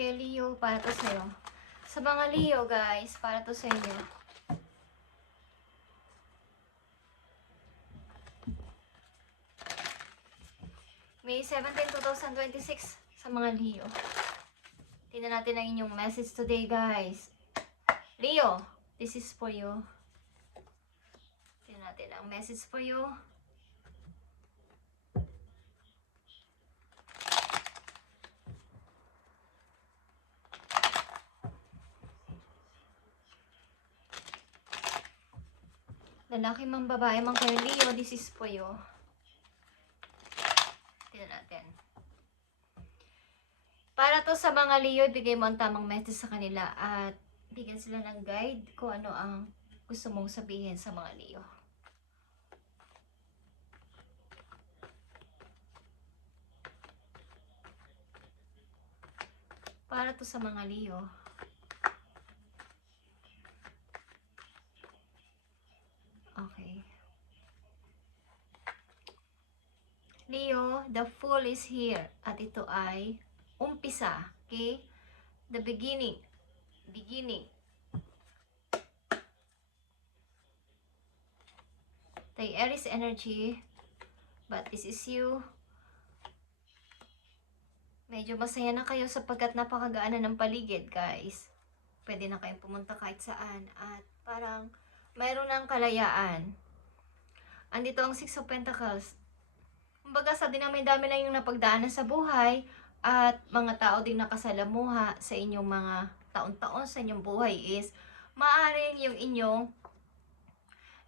kay Leo, para to sa'yo. Sa mga Leo, guys, para to sa inyo. May 17, 2026 sa mga Leo. Tingnan natin ang inyong message today, guys. Leo, this is for you. Tingnan natin ang message for you. Lalaki mang babae mang kayo, Leo, this is for you. Tingnan natin. Para to sa mga Leo, ibigay mo ang tamang message sa kanila at bigyan sila ng guide kung ano ang gusto mong sabihin sa mga Leo. Para to sa mga Leo. Okay. Leo, the Fool is here. At ito ay umpisa. Okay? The beginning. Beginning. The Aries energy. But this is you. Medyo masaya na kayo sapagkat napakagaan na ng paligid, guys. Pwede na kayong pumunta kahit saan. At parang mayroon ng kalayaan. Andito ang Six of Pentacles. Kumbaga sa dinami-dami na yung napagdaanan sa buhay at mga tao din nakasalamuha sa inyong mga taon-taon sa inyong buhay is maaaring yung inyong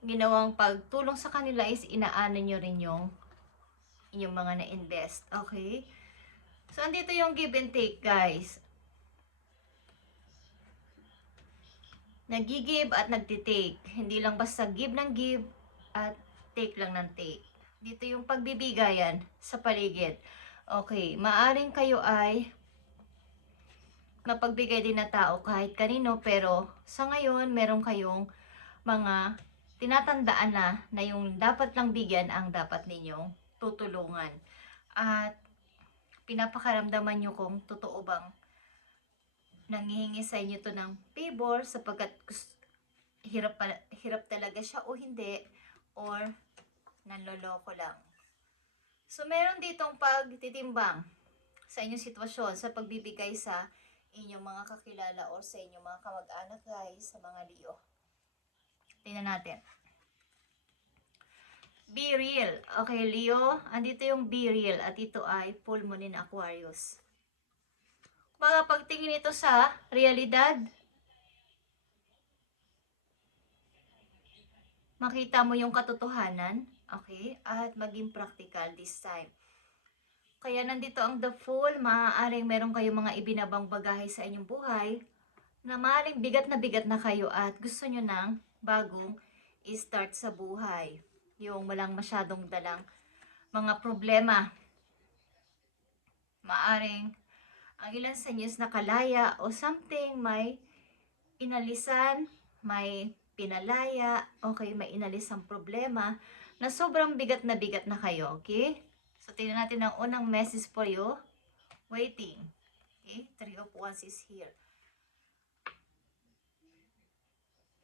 ginawang pagtulong sa kanila is inaano nyo rin yung inyong mga na-invest. Okay? So, andito yung give and take, guys. Nag-give at nagtitake. Hindi lang basta give ng give at take lang ng take. Dito yung pagbibigayan sa paligid. Okay, maaring kayo ay mapagbigay din na tao kahit kanino, pero sa ngayon, meron kayong mga tinatandaan na yung dapat lang bigyan ang dapat ninyong tutulungan. At pinapakaramdaman nyo kung totoo bang nanghihingi sa inyo to ng favor sapagkat hirap talaga siya o hindi, or nanloloko lang. So, meron ditong pagtitimbang sa inyong sitwasyon sa pagbibigay sa inyong mga kakilala o sa inyong mga kamag-anak, guys, sa mga Leo. Tingnan natin. Be real. Okay, Leo, andito yung be real at ito ay full moon in Aquarius. Mga pagtingin ito sa realidad, makita mo yung katotohanan, okay? At maging practical this time. Kaya nandito ang the Fool, maaaring meron kayong mga ibinabang bagahe sa inyong buhay na maaaring bigat na kayo at gusto nyo ng bagong start sa buhay. Yung walang masyadong dalang mga problema. Maaaring ang ilan sa inyo is nakalaya o something, may inalisan, may pinalaya, okay, may inalis ang problema na sobrang bigat na kayo, okay? So, tingnan natin ang unang message for you. Waiting. Okay? Three of Wands is here.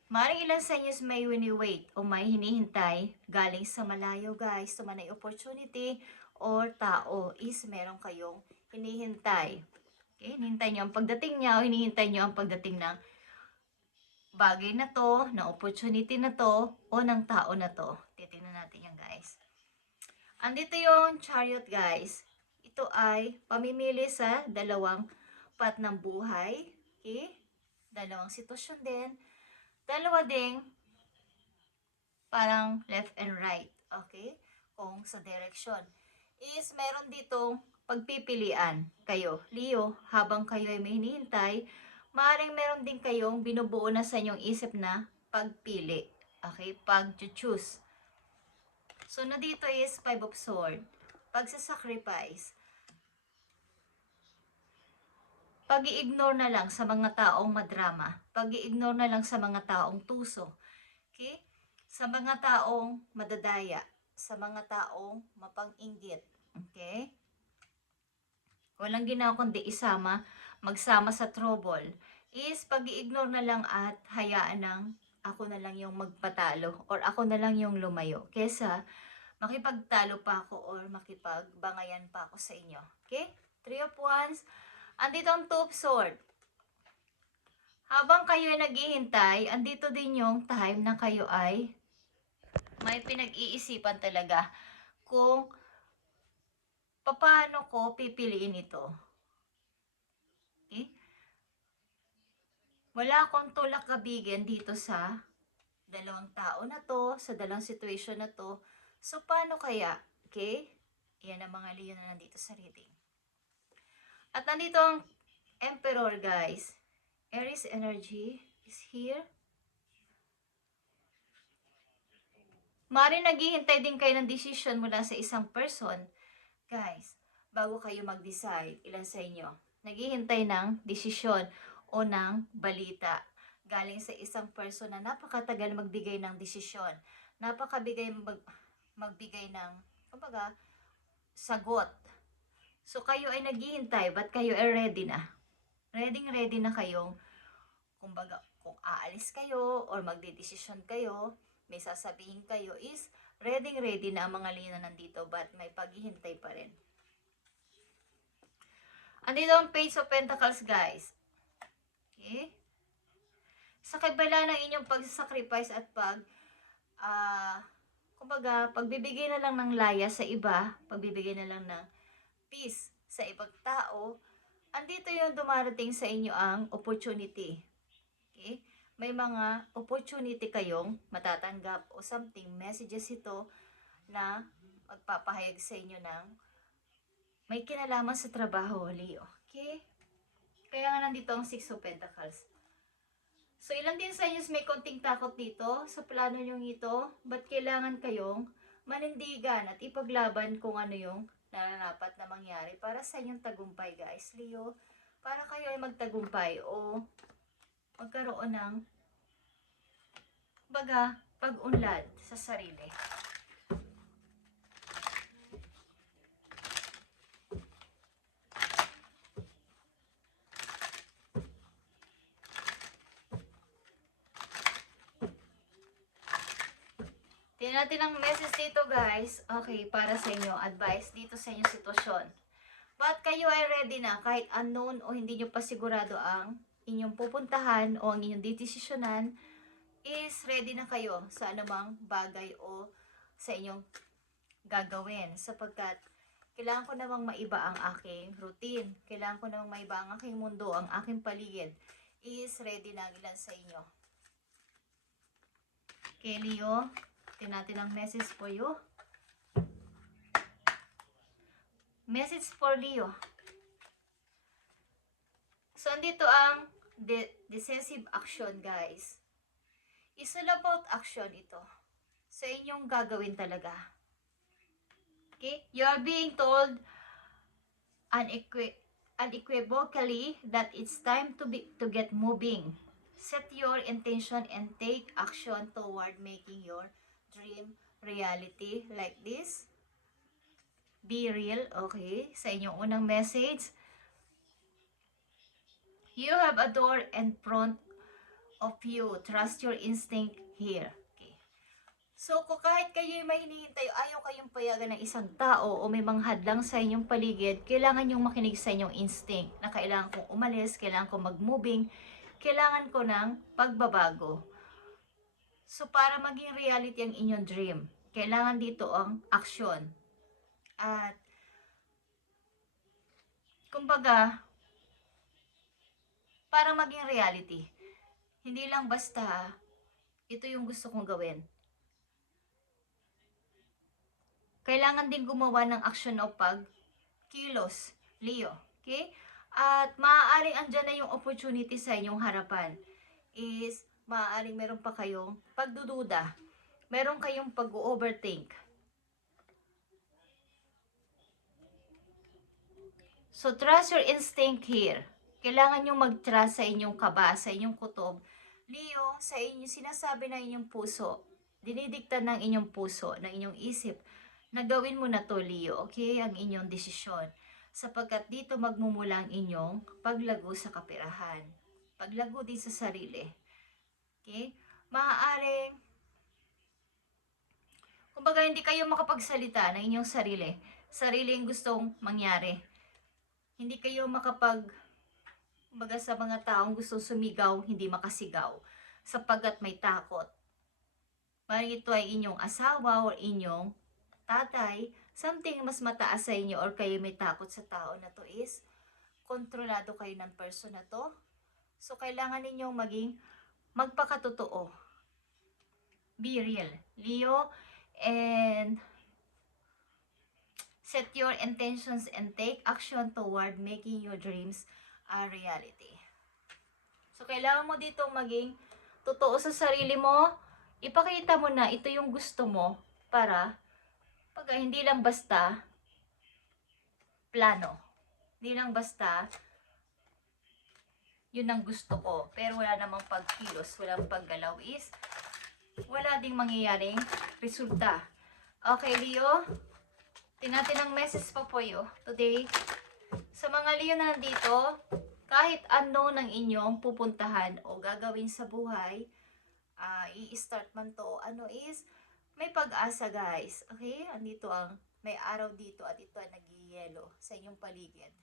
Maring ilan sa inyo is may wini-wait o may hinihintay galing sa malayo, guys. So, may opportunity or tao is meron kayong hinihintay. Okay? Hinihintay nyo ang pagdating niya o hinihintay nyo ang pagdating ng bagay na to, ng opportunity na to, o ng tao na to. Titingnan natin yan, guys. Andito yung Chariot, guys. Ito ay pamimili sa dalawang path ng buhay. Okay? Dalawang sitwasyon din. Dalawa ding parang left and right. Okay? Kung sa direction. Is meron ditong pagpipilian kayo. Leo, habang kayo ay may hinihintay, maaaring meron din kayong binubuo na sa inyong isip na pagpili. Okay? Pag-choose. So, na dito is Five of Swords. Pagsasacrifice. Pag-i-ignore na lang sa mga taong madrama. Pag-i-ignore na lang sa mga taong tuso. Okay? Sa mga taong madadaya. Sa mga taong mapang-inggit. Okay? Walang ginawa kundi isama magsama sa trouble, is pag-i-ignore na lang at hayaan ng ako na lang yung magpatalo or ako na lang yung lumayo kesa makipagtalo pa ako or makipagbangayan pa ako sa inyo. Okay? Three of Wands. Andito ang Two of Swords. Habang kayo ay naghihintay, andito din yung time na kayo ay may pinag-iisipan talaga kung paano ko pipiliin ito. Okay? Wala akong tulak kabigin dito sa dalawang tao na to, sa dalawang situation na to. So, paano kaya? Okay? Yan ang mga Leo na nandito sa reading. At nandito ang Emperor, guys. Aries energy is here. Mari naghihintay din kayo ng decision mula sa isang person. Guys, bago kayo mag-decide, ilan sa inyo, naghihintay ng desisyon o ng balita galing sa isang person na napakatagal magbigay ng desisyon, magbigay ng, kumbaga, sagot. So, kayo ay naghihintay, but kayo ay ready na. Ready na kayong, kumbaga, kung aalis kayo or magdedesisyon kayo, may sasabihin kayo is, ready na ang mga Leo na nandito, but may paghihintay pa rin. Andito ang Page of Pentacles, guys. Okay? Sa kabila ng inyong pagsasacrifice at kumbaga, pagbibigay na lang ng laya sa iba, pagbibigay na lang ng peace sa ibang tao, andito yung dumarating sa inyo ang opportunity. Okay? May mga opportunity kayong matatanggap o something, messages ito na magpapahayag sa inyo ng may kinalaman sa trabaho, Leo. Okay? Kaya nga nandito ang Six of Pentacles. So, ilan din sa inyo may konting takot dito sa plano nyo ito? Ba't kailangan kayong manindigan at ipaglaban kung ano yung nararapat na mangyari para sa inyong tagumpay, guys, Leo? Para kayo ay magtagumpay o magkaroon ng pag-unlad sa sarili. Tingnan natin ang message dito, guys. Okay, para sa inyo, advice dito sa inyong sitwasyon. But kayo ay ready na kahit unknown o hindi nyo pa sigurado ang inyong pupuntahan o ang inyong desisyonan, is ready na kayo sa anumang bagay o sa inyong gagawin. Sapagkat kailangan ko namang maiba ang aking routine. Kailangan ko namang maiba ang aking mundo, ang aking paligid. Is ready na ilan sa inyo. Okay, Leo. Tingnan natin ang message for you. Message for Leo. So, andito ang decisive action, guys. It's all about action ito. Sa inyong gagawin talaga. Okay? You are being told unequivocally that it's time to get moving. Set your intention and take action toward making your dream reality like this. Be real, okay? Sa inyong unang message, you have a door in front of you. Trust your instinct here. Okay. So, kung kahit kayo may hinihintay, ayaw kayong payagan ng isang tao o may mga hadlang sa inyong paligid, kailangan nyong makinig sa inyong instinct na kailangan kong umalis, kailangan kong mag-moving, kailangan ko ng pagbabago. So, para maging reality ang inyong dream, kailangan dito ang action. At, kumbaga, para maging reality, hindi lang basta, ito yung gusto kong gawin. Kailangan din gumawa ng action o pag-kilos, Leo. Okay? At maaaring andyan na yung opportunity sa inyong harapan. Is, maaaring meron pa kayong pagdududa. Meron kayong pag-overthink. So, trust your instinct here. Kailangan nyo mag-trust sa inyong kaba, sa inyong kutob. Leo, sa inyong sinasabi ng inyong puso, dinidikta ng inyong puso, ng inyong isip, na gawin mo na to, Leo, okay? Ang inyong desisyon. sapagkat dito magmumula ang inyong paglago sa kaperahan. Paglago din sa sarili. Okay? Maaaring, kumbaga hindi kayo makapagsalita ng inyong sarili. Sarili yung gustong mangyari. Hindi kayo kumbaga sa mga taong gustong sumigaw, hindi makasigaw. Sapagkat may takot. Maaaring ito ay inyong asawa o inyong tatay, something mas mataas sa inyo or kayo may takot sa tao na to is kontrolado kayo ng person na to. So, kailangan ninyong magpakatotoo. Be real. Leo, and set your intentions and take action toward making your dreams a reality. So, kailangan mo dito maging totoo sa sarili mo. Ipakita mo na ito yung gusto mo para hindi lang basta plano. Hindi lang basta yun ang gusto ko. Pero wala namang pagkilos, walang paggalaw is wala ding mangyayaring resulta. Okay, Leo? Tingnan natin ang message pa po you today. Sa mga Leo na nandito, kahit ano ng inyong pupuntahan o gagawin sa buhay, i-start man to, is may pag-asa, guys. Okay? Andito may araw dito at ito ay nag-yellow sa inyong paligid.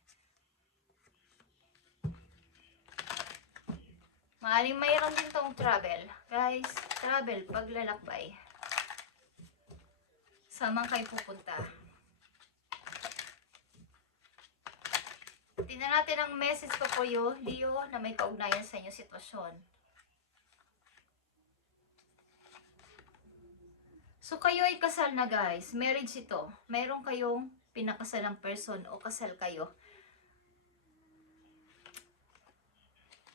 Maaring mayroon din tong travel. Guys, travel, paglalakbay. Saan man kayo pupunta. Tingnan natin ang message pa po you, Leo, na may kaugnayan sa inyong sitwasyon. So, kayo ay kasal na, guys. Marriage ito. Meron kayong pinakasalang person o kasal kayo.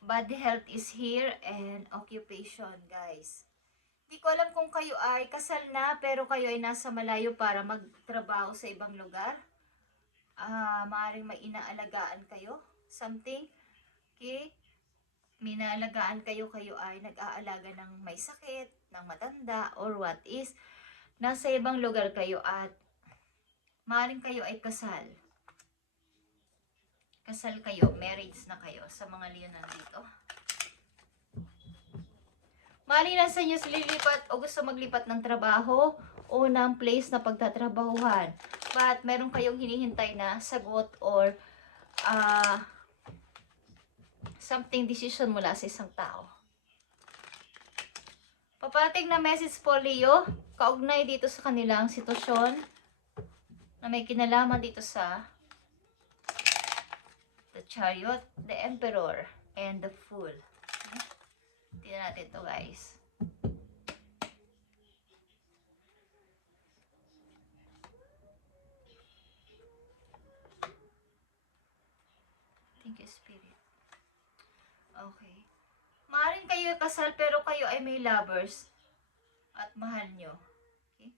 Body health is here and occupation, guys. Hindi ko alam kung kayo ay kasal na pero kayo ay nasa malayo para magtrabaho sa ibang lugar. Maaaring may inaalagaan kayo. Something. Okay? May inaalagaan kayo ay nag-aalaga ng may sakit, ng matanda, or what is nasa ibang lugar kayo at maaaring kayo ay kasal. Kasal kayo, marriage na kayo sa mga Leo nandito. Maaaring nasa inyo lilipat o gusto maglipat ng trabaho o ng place na pagtatrabahuhan. But meron kayong hinihintay na sagot or something decision mula sa isang tao. Papating na message po, Leo, kaugnay dito sa kanilang sitwasyon na may kinalaman dito sa the Chariot, the Emperor, and the Fool. Tingnan natin ito, guys. Thank you, Spirit. Okay. Maaaring kayo kasal pero kayo ay may lovers at mahal nyo. Okay?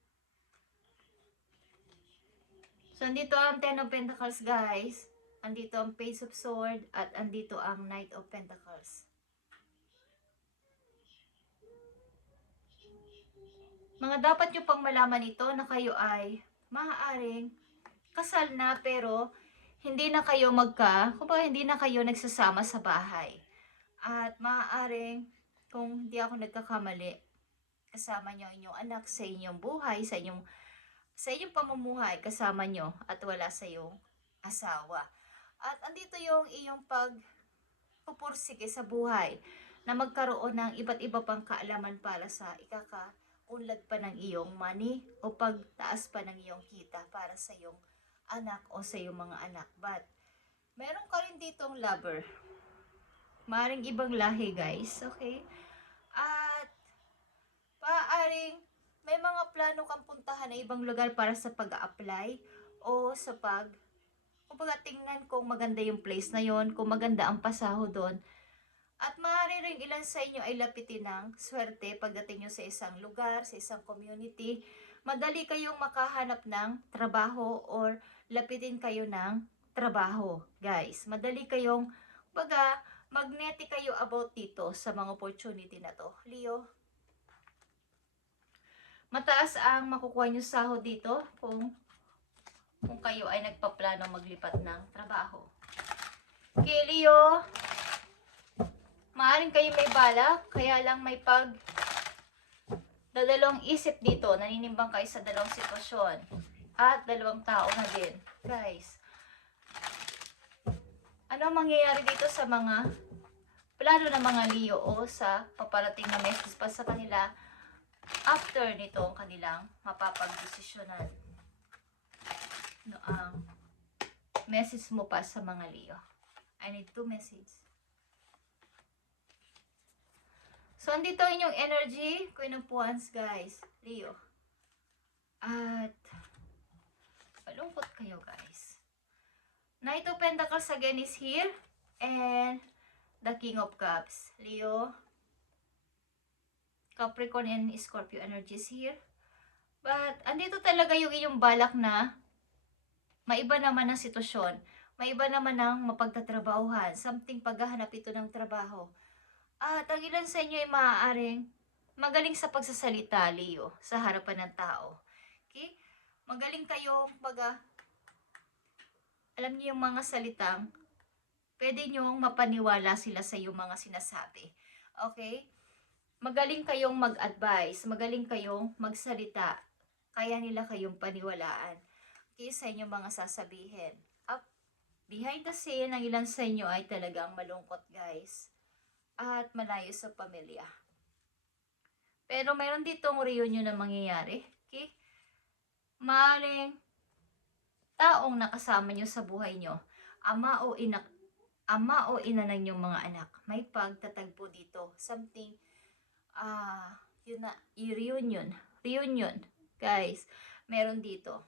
So, andito ang Ten of Pentacles, guys. Andito ang Page of Swords at andito ang Knight of Pentacles. Mga dapat nyo pang malaman ito na kayo ay maaaring kasal na pero hindi na kayo kumbaga hindi na kayo nagsasama sa bahay. At maaaring, kung hindi ako nagkakamali, kasama nyo inyong anak sa inyong buhay, sa inyong pamumuhay, kasama nyo at wala sa iyong asawa. At andito yung iyong pagpupursige sa buhay na magkaroon ng iba't iba pang kaalaman para sa ikakaunlad pa ng iyong money o pagtaas pa ng iyong kita para sa iyong anak o sa iyong mga anak. But, meron ka rin ditong lover. Maaring ibang lahi, guys. Okay? At paaaring may mga plano kang puntahan na ibang lugar para sa pag-a-apply o sa kumbaga tingnan kung maganda yung place na yon, kung maganda ang pasaho doon. At maaari rin ilan sa inyo ay lapitin ng swerte pagdating nyo sa isang lugar, sa isang community. Madali kayong makahanap ng trabaho or lapitin kayo ng trabaho, guys. Madali kayong, magnetic kayo about dito sa mga opportunity na to. Leo, mataas ang makukuha nyo sahod dito kung kung kayo ay nagpaplano maglipat ng trabaho. Okay, Leo, maaaring kayo may balak, kaya lang may dadalawang isip dito, naninimbang kayo sa dalawang sitwasyon at dalawang tao na din. Guys, ano ang mangyayari dito sa mga plano ng mga Leo o sa paparating na message pa sa kanila after nito ang kanilang mapapagdesisyonan? No, ang message mo pa sa mga Leo. I need 2 message. So, andito inyong energy, Queen of Wands, guys. Leo. At, malungkot kayo, guys. Knight of Pentacles again is here. And, the King of Cups. Leo. Capricorn and Scorpio energies here. But, andito talaga yung inyong balak na maiba naman ang sitwasyon. Maiba naman ang mapagtatrabahuhan. Something paghahanap ito ng trabaho. At ang ilan sa inyo ay maaaring magaling sa pagsasalita, Leo, sa harapan ng tao. Okay? Magaling kayo, alam niyo yung mga salitang, pwede niyong mapaniwala sila sa iyong mga sinasabi. Okay? Magaling kayong mag-advise, magaling kayong magsalita, kaya nila kayong paniwalaan. Okay? Sa inyong mga sasabihin. Behind the scene, ang ilan sa inyo ay talagang malungkot, guys. At malayo sa pamilya. Pero mayroon ditong reunion na mangyayari. Okay? Maaaring taong nakasama nyo sa buhay nyo, ama o ina ng inyong mga anak, may pagtatagpo dito. Something, yun na, reunion, guys, meron dito.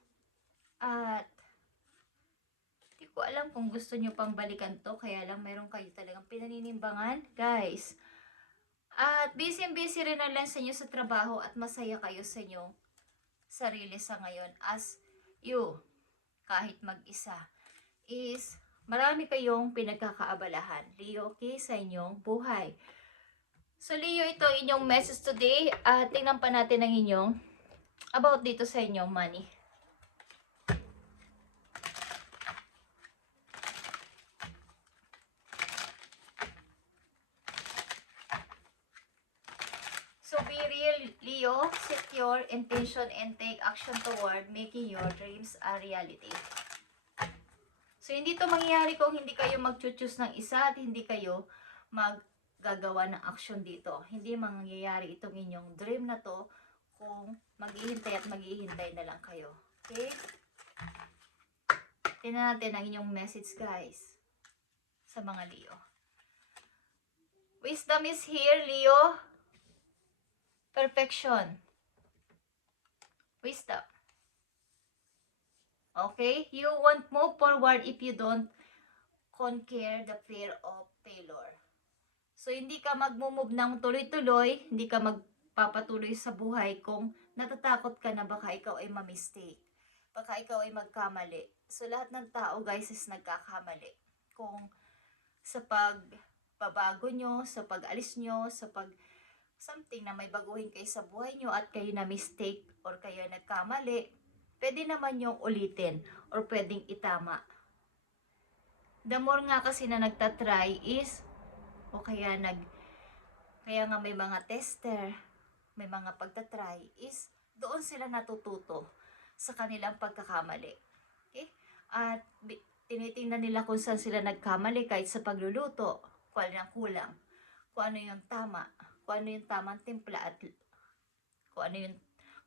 At, di ko alam kung gusto nyo pang balikan to, kaya lang meron kayo talagang pinaninimbangan, guys. At busy rin na lang sa inyo sa trabaho at masaya kayo sa inyong sarili sa ngayon as you, kahit mag-isa, is marami kayong pinagkakaabalahan, Leo, okay, sa inyong buhay. So, Leo, ito inyong message today. Tingnan pa natin ang inyong about dito sa inyong money. So, be real, Leo. Set your intention and take action toward making your dreams a reality. So, hindi to mangyayari kung hindi kayo mag-choose ng isa at hindi kayo maggagawa ng action dito. Hindi mangyayari itong inyong dream na to kung maghihintay at maghihintay na lang kayo. Okay? Tingnan natin ang inyong message, guys, sa mga Leo. Wisdom is here, Leo. Perfection. Wisdom. Okay? You won't move forward if you don't conquer the fear of failure. So, hindi ka mag-move ng tuloy-tuloy, hindi ka magpapatuloy sa buhay kung natatakot ka na baka ikaw ay ma-mistake. Baka ikaw ay magkamali. So, lahat ng tao, guys, is nagkakamali. Kung sa pagbabago nyo, sa pag-alis nyo, sa something na may baguhin kayo sa buhay nyo at kayo na mistake or kayo nagkamali, pwede naman yung ulitin or pwedeng itama. The more nga kasi na nagtatry is, o kaya nga may mga tester, may mga pagtatry is, doon sila natututo sa kanilang pagkakamali. Okay? At tinitingnan nila kung saan sila nagkamali kahit sa pagluluto, kung ano yung kulang, kung ano yung tama, kung ano yung tamang timpla at kung ano yung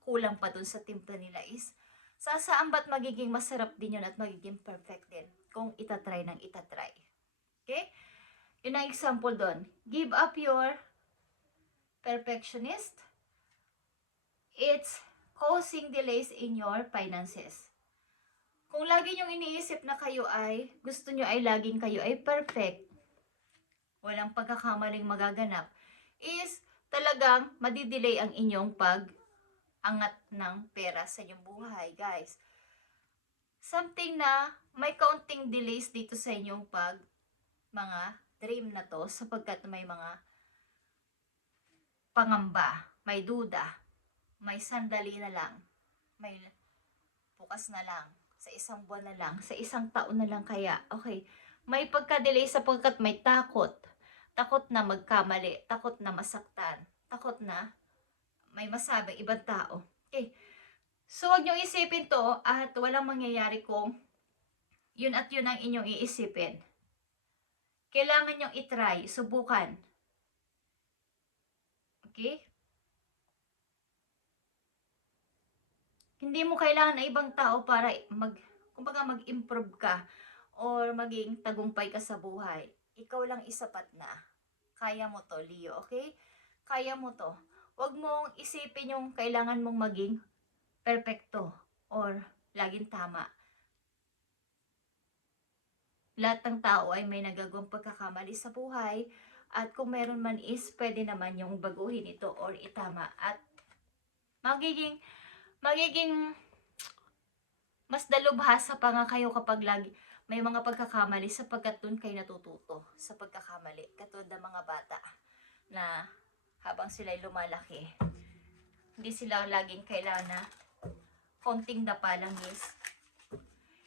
kulang pa dun sa timpla nila is sasaan ba't magiging masarap din yun at magiging perfect din kung itatry ng itatry. Okay? Yun ang example dun. Give up your perfectionist. It's causing delays in your finances. Kung lagi nyong iniisip na kayo ay, gusto nyo ay laging kayo ay perfect, walang pagkakamaling magaganap, is talagang madidelay ang inyong pag-angat ng pera sa inyong buhay, guys. Something na may counting delays dito sa inyong mga dream na to sapagkat may mga pangamba, may duda, may sandali na lang, may bukas na lang. Sa isang buwan na lang, sa isang taon na lang kaya. Okay, may pagka-delay sapagkat may takot. Takot na magkamali, takot na masaktan, takot na may masabing ibang tao. Okay, so huwag niyong isipin 'to at walang mangyayari kung yun at yun ang inyong iisipin. Kailangan niyong i-try, subukan. Okay? Hindi mo kailangan ng ibang tao para kumbaga mag-improve ka or maging tagumpay ka sa buhay. Ikaw lang isapat na. Kaya mo to, Leo, okay? Kaya mo to. Huwag mong isipin yung kailangan mong maging perpekto or laging tama. Lahat ng tao ay may nagagawang pagkakamali sa buhay at kung meron man is pwede naman yung baguhin ito or itama at magiging mas dalubhasa pa nga kayo kapag lagi may mga pagkakamali sapagkat dun kayo natututo sa pagkakamali. Katulad ng mga bata na habang sila'y lumalaki, hindi sila laging kailangan na konting dapa lang is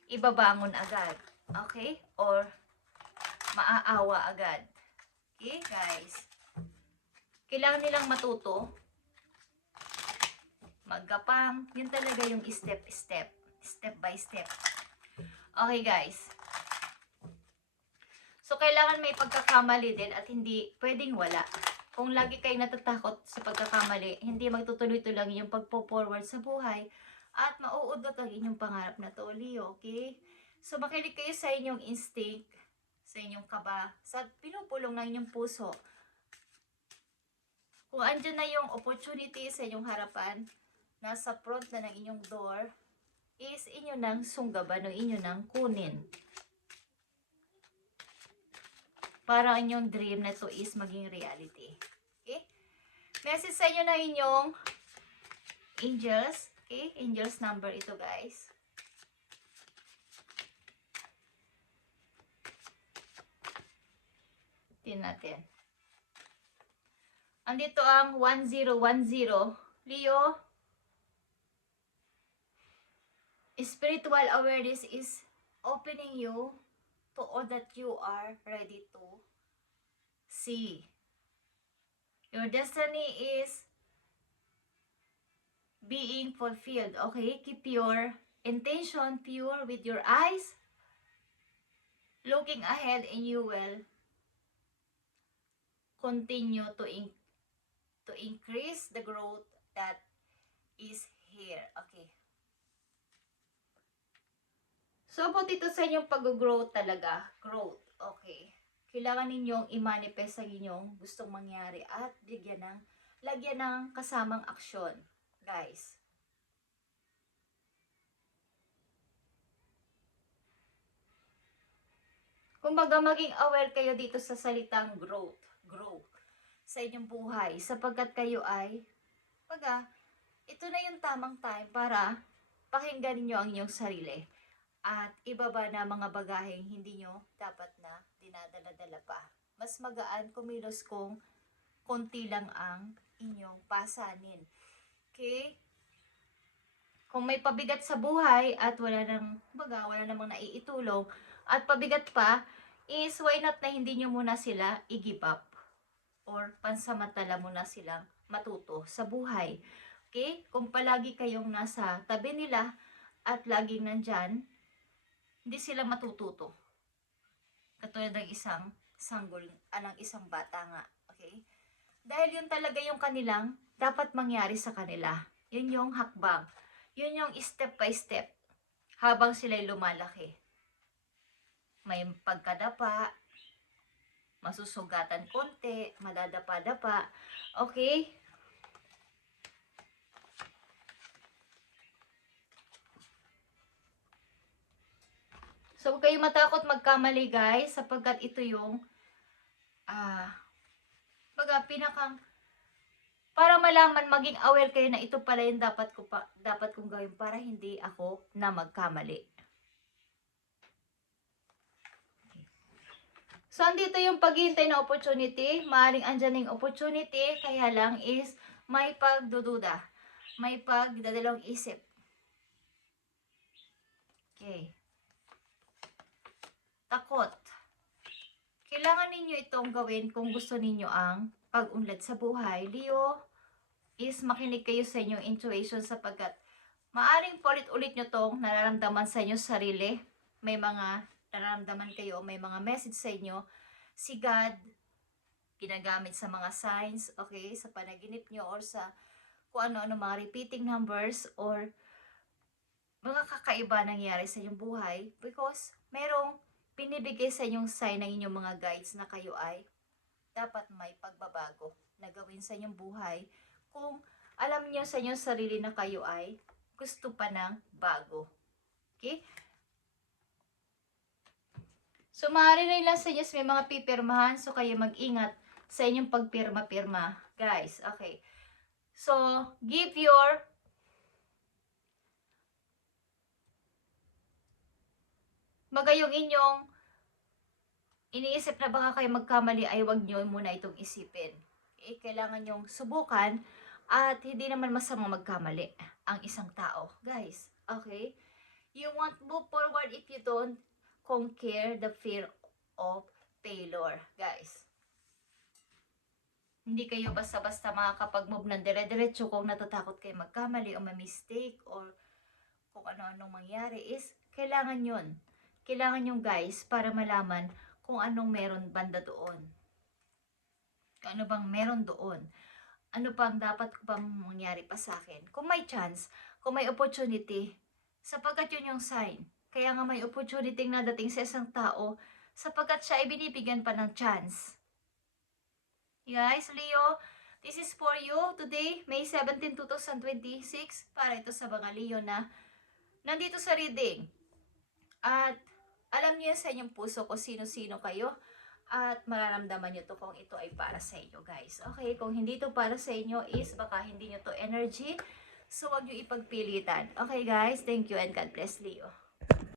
ibabangon agad. Okay? Or maaawa agad. Okay, guys? Kailangan nilang matuto. Maggapang. Yun talaga yung step by step. Okay, guys. So, kailangan may pagkakamali din at hindi pwedeng wala. Kung lagi kayong natatakot sa pagkakamali, hindi magtutuloy-tuloy yung pagpo-forward sa buhay at mauudot ang inyong pangarap na to, Leo, okay? So, makinig kayo sa inyong instinct, sa inyong kaba, sa pinupulong ng inyong puso. Kung andyan na yung opportunity sa inyong harapan, nasa front na ng inyong door, is inyo nang sunggaban o inyo nang kunin. Para ang inyong dream na to is maging reality. Okay? Message sa inyo na inyong angels. Okay? Angels number ito, guys. Tingnan natin. Andito ang 1010. Leo, spiritual awareness is opening you to all that you are ready to see. Your destiny is being fulfilled. Okay? Keep your intention pure with your eyes looking ahead and you will continue to increase the growth that is here. Okay. So, about ito sa inyong pag-grow talaga. Growth. Okay. Kailangan ninyong i-manifest sa inyong gustong mangyari at lagyan ng kasamang aksyon. Guys. Kumbaga, maging aware kayo dito sa salitang growth. Grow sa inyong buhay. Sapagkat kayo ay, ito na yung tamang time para pakinggan niyo ang inyong sarili. At ibaba na mga bagaheng hindi nyo dapat na dinadala-dala pa. Mas magaan kumilos kung konti lang ang inyong pasanin. Okay? Kung may pabigat sa buhay at wala namang naiitulong at pabigat pa, is why not na hindi nyo muna sila i-give up or pansamantala muna silang matuto sa buhay. Okay? Kung palagi kayong nasa tabi nila at laging nandyan, hindi sila matututo. Katulad ng isang sanggol, ng isang bata nga. Okay? Dahil yun talaga yung kanilang dapat mangyari sa kanila. Yun yung hakbang. Yun yung step by step habang sila'y lumalaki. May pagkadapa, masusugatan konti, madadapa-dapa. Okay? So, huwag kayo matakot magkamali, guys, sapagkat ito yung para malaman, maging aware kayo na ito pala yung dapat kong gawin para hindi ako na magkamali. Okay. So, andito yung paghihintay na opportunity. Maaring andyan yung opportunity, kaya lang is may pagdududa. May pagdadalawang isip. Okay. Takot. Kailangan ninyo itong gawin kung gusto ninyo ang pag-unlad sa buhay. Leo, is makinig kayo sa inyong intuition sapagkat maaring paulit-ulit nyo tong nararamdaman sa inyong sarili. May mga nararamdaman kayo, may mga message sa inyo. Si God, ginagamit sa mga signs, okay, sa panaginip nyo or sa kung ano-ano mga repeating numbers or mga kakaiba nangyari sa inyong buhay because merong pinibigay sa inyong sign ng inyong mga guides na kayo ay dapat may pagbabago na gawin sa inyong buhay kung alam niyo sa inyong sarili na kayo ay gusto pa ng bago. Okay? So, maaari rin lang sa inyo may mga pipirmahan so kayo mag-ingat sa inyong pagpirma-pirma. Guys, okay. So, give your yung inyong iniisip na baka kayo magkamali ay wag nyo muna itong isipin. Okay? Kailangan nyong subukan at hindi naman masamang magkamali ang isang tao. Guys, okay? You won't move forward if you don't conquer the fear of failure. Guys, hindi kayo basta-basta makakapag-move ng dire-diretso kung natatakot kayo magkamali o ma-mistake or kung ano-anong mangyari is kailangan yun. Kailangan yung guys para malaman kung anong meron banda doon. Ano bang meron doon? Ano pang dapat bang mangyari pa sa akin? Kung may chance, kung may opportunity, sapagkat yun yung sign. Kaya nga may opportunity na dating sa isang tao, sapagkat siya ay binibigyan pa ng chance. Guys, Leo, this is for you today, May 17, 2026, para ito sa mga Leo na nandito sa reading. At alam niyo sa inyong puso kung sino-sino kayo at mararamdaman nyo to kung ito ay para sa inyo, guys. Okay, kung hindi to para sa inyo is baka hindi nyo to energy. So, wag nyo ipagpilitan. Okay, guys, thank you and God bless, Leo.